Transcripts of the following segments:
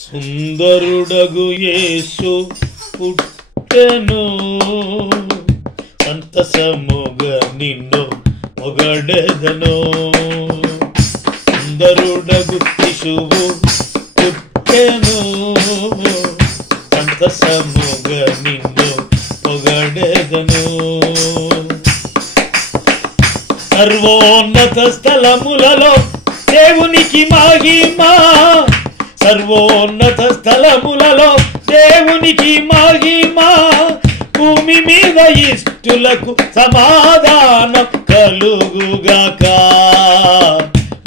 సుందరుడగు యేసు పుట్టెను, సంతసముగా నిన్ను పొగడెదను. సుందరుడగు శిశువు పుట్టెను, సంతసముగా నిన్ను పొగడెదను. సర్వోన్నత స్థలములలో దేవునికి మహిమా, సర్వోన్నత స్థలములలో దేవునికి మహిమా. భూమి మీద ఇష్టులకు సమాధానం కలుగుగాక,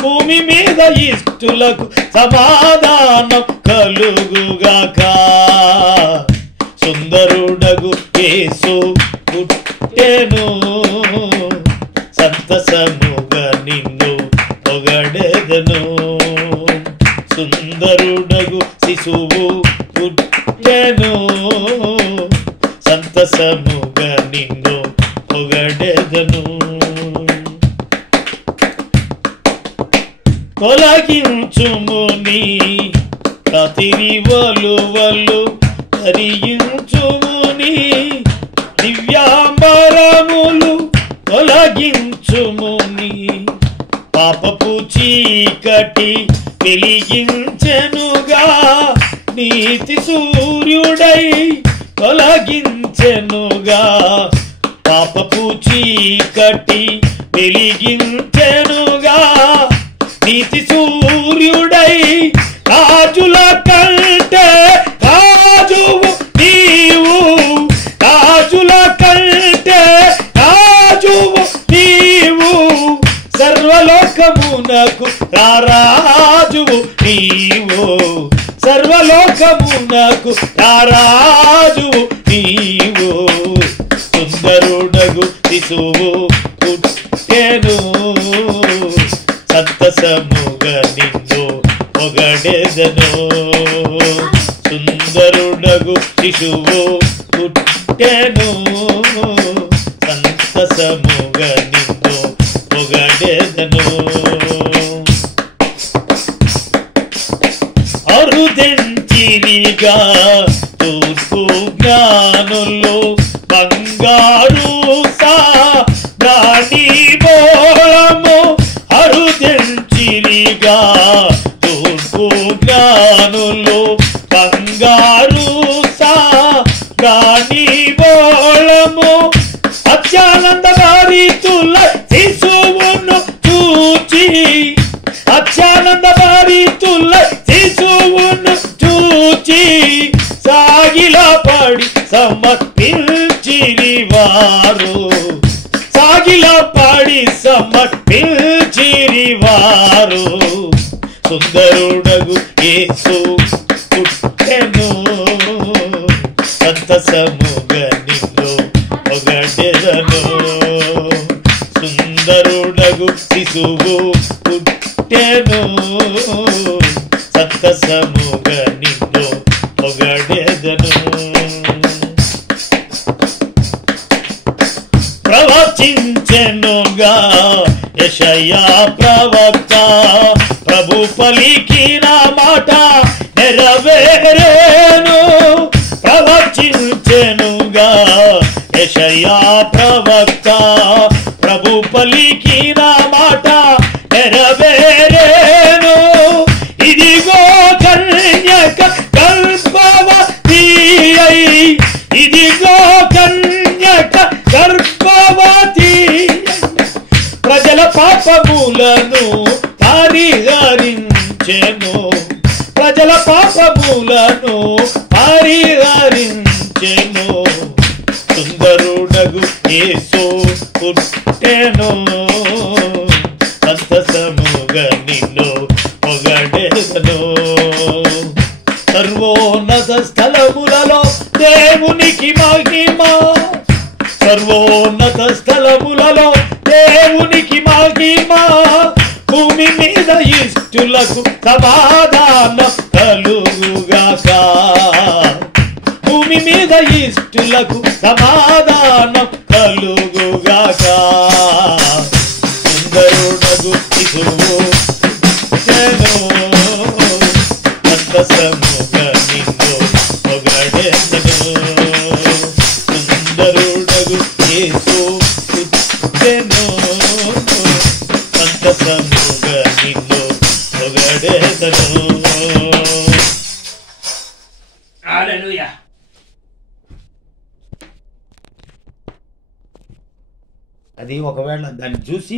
భూమి మీద ఇష్టులకు సమాధానం కలుగుగాక. సుందరుడగు యేసు పుట్టెను, సంతసముగా నిన్ను పొగడెదను. సుందరుడగు శిశువు పుట్టెను, సంతసముగా నిన్ను పొగడెదను. తొలగించుము నీ కతిరి వలువలు, ధరించుము నీ దివ్యాంబరములు, తొలగించుము నీ పాపపు చీకటి వెలిగించెనుగా. నీతి సూర్యుడై తొలగించెనుగా, పాపపు చీకటి వెలిగించెనుగా. నీతి సూర్యుడై రాజుల కంటే రాజువు నీవు, రాజుల కంటే రాజువు నీవు. సర్వలోకమునకు రారాజువు నీవు, సర్వలోకమునకు రారాజువు నీవు. సుందరుడగు శిశువు పుట్టెను, సంతసముగా నిన్ను పొగడెదను. సుందరుడగు శిశువు పుట్టెను, సంతసముగా నిన్ను పొగడెదను. అరుదెంచిరిగా తూర్పు జ్ఞానులు, బంగారు సాబ్రాణి బోళము. అరుదెంచిరిగా తూర్పు జ్ఞానులు, బంగారు సాబ్రాణి బోళము. అత్యానంద భారితుల శిశువును చూచి, అత్యానంద భారితుల శిశువును చూచి, సాగిలా పడి సమర్పించిరి వారు, సాగిలా పడి సమర్పించిరి వారు. సుందరుడగు యేసు పుట్టెను, సంతసముగా నిన్ను పొగడెదను. సుందరుడగు శిశువు పుట్టెను, సంతసముగా నిన్ను పొగడెదను. ప్రవచించెనుగా యెషయా ప్రవక్త, ప్రభు పలికిన మాట నెరవేరేను. ప్రవచించెనుగా యెషయా ప్రవక్త, ప్రభు పలికిన మాట నెరవేరేను. ఇదిగో కన్యక గర్భవతి అయి, ఇదిగో కన్యక గర్భవతి, ప్రజల పాపములను పరిహరించెను, ప్రజల పాపములను పరిహరించెను. సుందరుడగు యేసు పుట్టెను, సంతసముగా నిన్ను పొగడెదను. సర్వోన్నత స్థలములలో దేవునికి మహిమా, సర్వోన్నత స్థలములలో దేవునికి మహిమా. భూమి మీద ఇష్టులకు సమాధానం కలుగుగాక, భూమి మీద ఇష్టులకు సమాధానం కలుగుగాక. సుందరుడగు శిశువు పొగడేదను సుందరుడగు యేసు పుట్టెను సంతసముగా నిన్ను పొగడేదను. హల్లెలూయా. అది ఒకవేళ దాన్ని చూసి